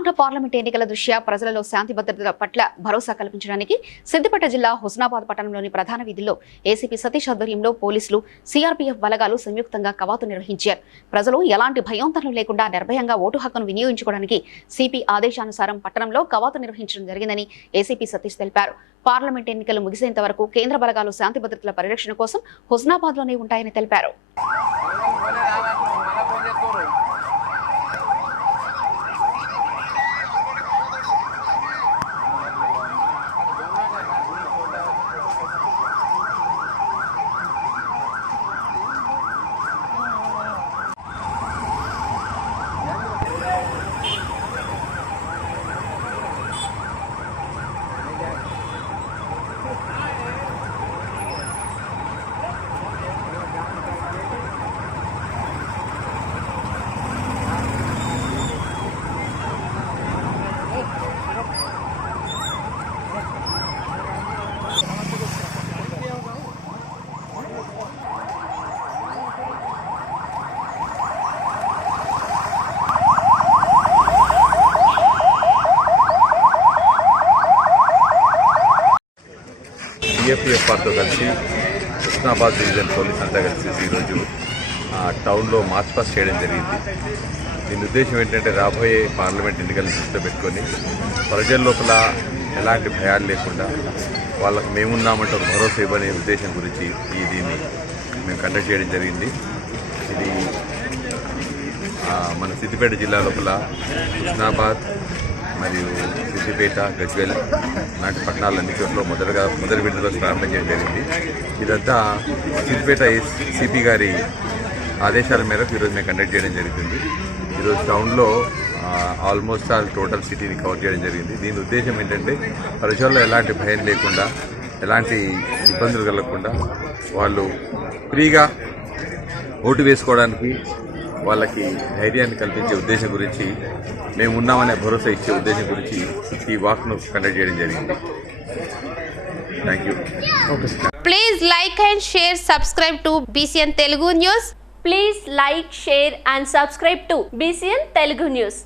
రానున్న పార్లమెంట్ ఎన్నికల దృష్ట్యా ప్రజలలో శాంతి భద్రతల పట్ల భరోసా కల్పించడానికి సిద్దిపేట జిల్లా హుస్నాబాద్ పట్టణంలోని ప్రధాన వీధుల్లో ఏసీపీ సతీష్ ఆధ్వర్యంలో పోలీసులు సీఆర్పీఎఫ్ బలగాలు సంయుక్తంగా కవాతు నిర్వహించారు. ప్రజలు ఎలాంటి భయోంతరం లేకుండా నిర్భయంగా ఓటు హక్కును వినియోగించుకోవడానికి సిపి ఆదేశానుసారం పట్టణంలో కవాతు నిర్వహించడం జరిగిందని ఏసీపీ సతీష్ తెలిపారు. పార్లమెంట్ ఎన్నికలు ముగిసేంత వరకు కేంద్ర బలగాలు శాంతి భద్రతల పరిరక్షణ కోసం హుస్నాబాద్లోనే ఉంటాయని తెలిపారు. సిఎఫ్ఈఎఫ్ఆర్తో కలిసి హుస్నాబాద్ డివిజన్ పోలీస్ అంతా కలిసి ఈరోజు టౌన్లో మార్చ్ పాస్ చేయడం జరిగింది. దీని ఉద్దేశం ఏంటంటే రాబోయే పార్లమెంట్ ఎన్నికలను దృష్టిలో పెట్టుకొని ప్రజల లోపల ఎలాంటి భయాలు లేకుండా వాళ్ళకు మేమున్నామంటే ఒక భరోసా ఇవ్వనే ఉద్దేశం గురించి ఈ దీన్ని మేము కండక్ట్ చేయడం జరిగింది. ఇది మన సిద్దిపేట జిల్లా లోపల హుస్నాబాద్ మరియు సిద్దిపేట గజ్వేల్ లాంటి పట్టణాలన్నీ చోట్ల మొదటగా మొదటి విడుదల ప్రారంభం చేయడం జరిగింది. ఇదంతా సిద్దిపేట సిపి గారి ఆదేశాల మేరకు ఈరోజు మేము కండక్ట్ చేయడం జరుగుతుంది. ఈరోజు టౌన్లో ఆల్మోస్ట్ ఆల్ టోటల్ సిటీని కవర్ చేయడం జరిగింది. దీని ఉద్దేశం ఏంటంటే ప్రజల్లో ఎలాంటి భయం లేకుండా ఎలాంటి ఇబ్బందులు కలగకుండా వాళ్ళు ఫ్రీగా ఓటు వేసుకోవడానికి వాళ్ళకి ధైర్యాన్ని కల్పించే ఉద్దేశం గురించి మేము ఉన్నామనే భరోసా ఇచ్చే ఉద్దేశం గురించి ఈ వాక్ను కండక్ట్ చేయడం జరిగింది. Thank please like and share subscribe to BCN Telugu news please like share and subscribe to BCN Telugu news